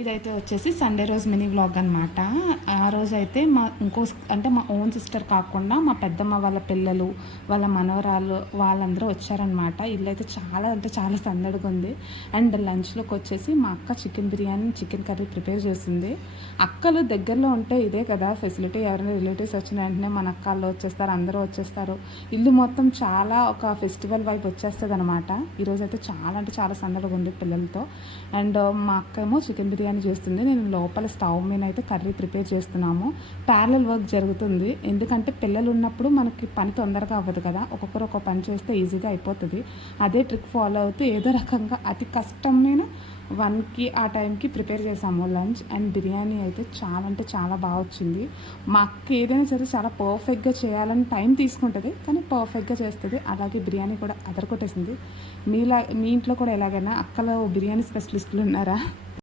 ఇదైతే వచ్చేసి సండే రోజు మినీ వ్లాగ్ అనమాట. ఆ రోజైతే మా ఓన్ సిస్టర్ కాకుండా మా పెద్దమ్మ వాళ్ళ పిల్లలు, వాళ్ళ మనవరాళ్ళు వాళ్ళందరూ వచ్చారనమాట. ఇల్లైతే చాలా అంటే చాలా సందడిగా ఉంది. అండ్ లంచ్లోకి వచ్చేసి మా అక్క chicken biryani, chicken curry prepare చేసింది. అక్కలు దగ్గరలో ఉంటే ఇదే కదా ఫెసిలిటీ. ఎవరైనా రిలేటివ్స్ వచ్చిన వెంటనే మన అక్కల్లో వచ్చేస్తారు, అందరూ వచ్చేస్తారు. ఇల్లు మొత్తం చాలా ఒక ఫెస్టివల్ వైపు వచ్చేస్తుంది అనమాట. ఈరోజైతే చాలా అంటే చాలా సందడిగా ఉంది పిల్లలతో. అండ్ మా అక్క ఏమో చికెన్ బిర్యానీ చేస్తుంది. నేను లోపల స్టవ్ మీద అయితే కర్రీ ప్రిపేర్ చేస్తున్నాము. ప్యారలల్ వర్క్ జరుగుతుంది. ఎందుకంటే పిల్లలు ఉన్నప్పుడు మనకి పని తొందరగా అవ్వదు కదా, ఒక్కొక్కరు ఒక పని చేస్తే ఈజీగా అయిపోతుంది. అదే ట్రిక్ ఫాలో అవుతూ ఏదో రకంగా అతి కష్టమైన 1కి ఆ టైంకి ప్రిపేర్ చేసాము లంచ్. అండ్ బిర్యానీ అయితే చాలా అంటే చాలా బాగా వచ్చింది. మా అక్క ఏదైనా సరే చాలా పర్ఫెక్ట్గా చేయాలని టైం తీసుకుంటుంది, కానీ పర్ఫెక్ట్గా చేస్తుంది. అలాగే బిర్యానీ కూడా అదరకొట్టేసింది. మీ ఇంట్లో కూడా ఎలాగైనా అక్కలో బిర్యానీ స్పెషలిస్టులు ఉన్నారా?